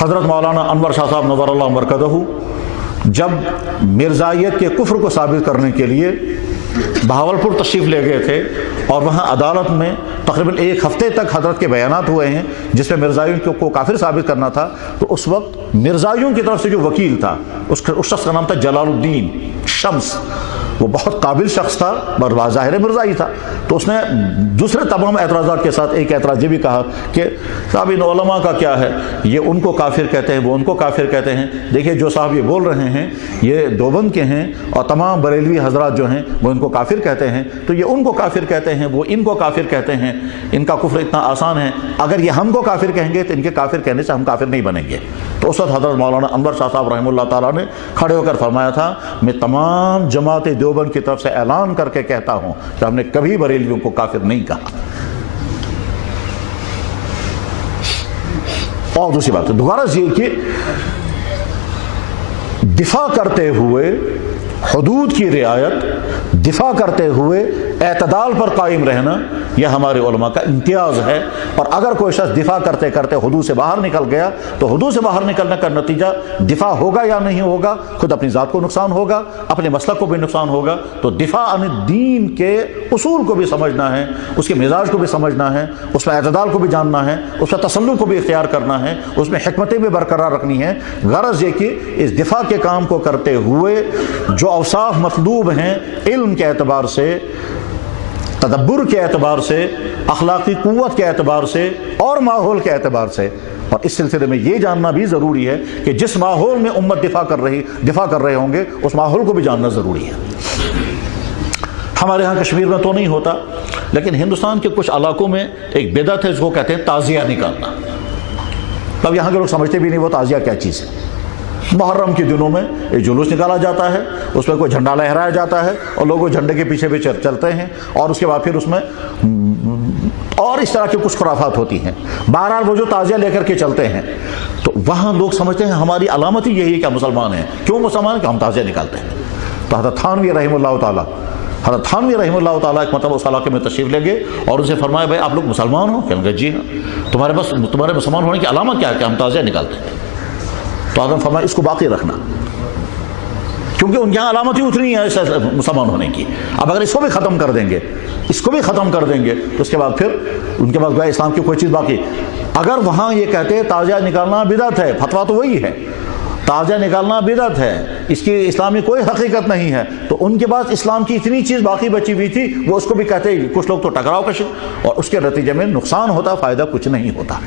حضرت مولانا انور شاہ صاحب نور اللہ مرکزہ جب مرزائیت کے کفر کو ثابت کرنے کے لیے بہاولپور تشریف لے گئے تھے اور وہاں عدالت میں تقریباً 1 ہفتے تک حضرت کے بیانات ہوئے ہیں جس میں مرزائیوں کو کافر ثابت کرنا تھا، تو اس وقت مرزائیوں کی طرف سے جو وکیل تھا اس شخص کا نام تھا جلال الدین شمس، وہ بہت قابل شخص تھا اور ظاہر مرزائی تھا، تو اس نے دوسرے تمام اعتراضات کے ساتھ ایک اعتراض یہ بھی کہا کہ صاحب ان علماء کا کیا ہے، یہ ان کو کافر کہتے ہیں، وہ ان کو کافر کہتے ہیں، دیکھیے جو صاحب یہ بول رہے ہیں یہ دیوبند کے ہیں اور تمام بریلوی حضرات جو ہیں وہ ان کو کافر کہتے ہیں، تو یہ ان کو کافر کہتے ہیں، وہ ان کو کافر کہتے ہیں، ان کا کفر اتنا آسان ہے، اگر یہ ہم کو کافر کہیں گے تو ان کے کافر کہنے سے ہم کافر نہیں بنیں گے۔ تو اس وقت حضرت مولانا انور شاہ صاحب رحمہ اللہ تعالیٰ نے کھڑے ہو کر فرمایا تھا، میں تمام جماعت دیوبند کی طرف سے اعلان کر کے کہتا ہوں کہ ہم نے کبھی بریلویوں کو کافر نہیں کہا۔ اور دوسری بات دوبارہ یہ کہ دفاع کرتے ہوئے حدود کی رعایت، دفاع کرتے ہوئے اعتدال پر قائم رہنا یہ ہمارے علماء کا امتیاز ہے، اور اگر کوئی شخص دفاع کرتے کرتے حدود سے باہر نکل گیا تو حدود سے باہر نکلنے کا نتیجہ دفاع ہوگا یا نہیں ہوگا، خود اپنی ذات کو نقصان ہوگا، اپنے مسلک کو بھی نقصان ہوگا۔ تو دفاع عن الدین کے اصول کو بھی سمجھنا ہے، اس کے مزاج کو بھی سمجھنا ہے، اس میں اعتدال کو بھی جاننا ہے، اس میں تسلط کو بھی اختیار کرنا ہے، اس میں حکمتیں بھی برقرار رکھنی ہے۔ غرض یہ کہ اس دفاع کے کام کو کرتے ہوئے جو اوصاف مطلوب ہیں علم کے اعتبار سے، تدبر کے اعتبار سے، اخلاقی قوت کے اعتبار سے اور ماحول کے اعتبار سے، اور اس سلسلے میں یہ جاننا بھی ضروری ہے کہ جس ماحول میں امت دفاع کر رہے ہوں گے اس ماحول کو بھی جاننا ضروری ہے۔ ہمارے ہاں کشمیر میں تو نہیں ہوتا، لیکن ہندوستان کے کچھ علاقوں میں ایک بدعت ہے، اس کو کہتے ہیں تعزیہ نکالنا۔ اب یہاں کے لوگ سمجھتے بھی نہیں وہ تعزیہ کیا چیز ہے۔ محرم کے دنوں میں ایک جلوس نکالا جاتا ہے، اس میں کوئی جھنڈا لہرایا جاتا ہے اور لوگ وہ جھنڈے کے پیچھے چلتے ہیں، اور اس کے بعد پھر اس میں اور اس طرح کی کچھ خرافات ہوتی ہیں۔ بہرحال وہ جو تعزیہ لے کر کے چلتے ہیں تو وہاں لوگ سمجھتے ہیں ہماری علامت ہی یہی ہے کہ ہم مسلمان ہیں۔ کیوں مسلمان ہیں؟ کہ ہم تعزیہ نکالتے ہیں۔ تو حضرت تھانوی رحمہ اللہ تعالیٰ ایک مرتبہ اس علاقے میں تشریف لے گئے اور ان سے فرمایا بھائی آپ لوگ مسلمان ہو؟ کہنے لگے جی ہاں۔ تمہارے مسلمان ہونے کی علامت کیا ہے؟ کہ ہم تعزیہ نکالتے ہیں۔ تو آدم فرمایا اس کو باقی رکھنا، کیونکہ ان کے یہاں علامت ہی اتنی ہے مسلمان ہونے کی۔ اب اگر اس کو بھی ختم کر دیں گے تو اس کے بعد پھر ان کے پاس گویا اسلام کی کوئی چیز باقی۔ اگر وہاں یہ کہتے ہیں تعزیہ نکالنا بدعت ہے، فتویٰ تو وہی ہے، تعزیہ نکالنا بدعت ہے، اس کی اسلام میں کوئی حقیقت نہیں ہے، تو ان کے پاس اسلام کی اتنی چیز باقی بچی ہوئی تھی وہ اس کو بھی کہتے ہیں۔ کچھ لوگ تو ٹکراؤ کا اور اس کے نتیجے میں نقصان ہوتا، فائدہ کچھ نہیں ہوتا۔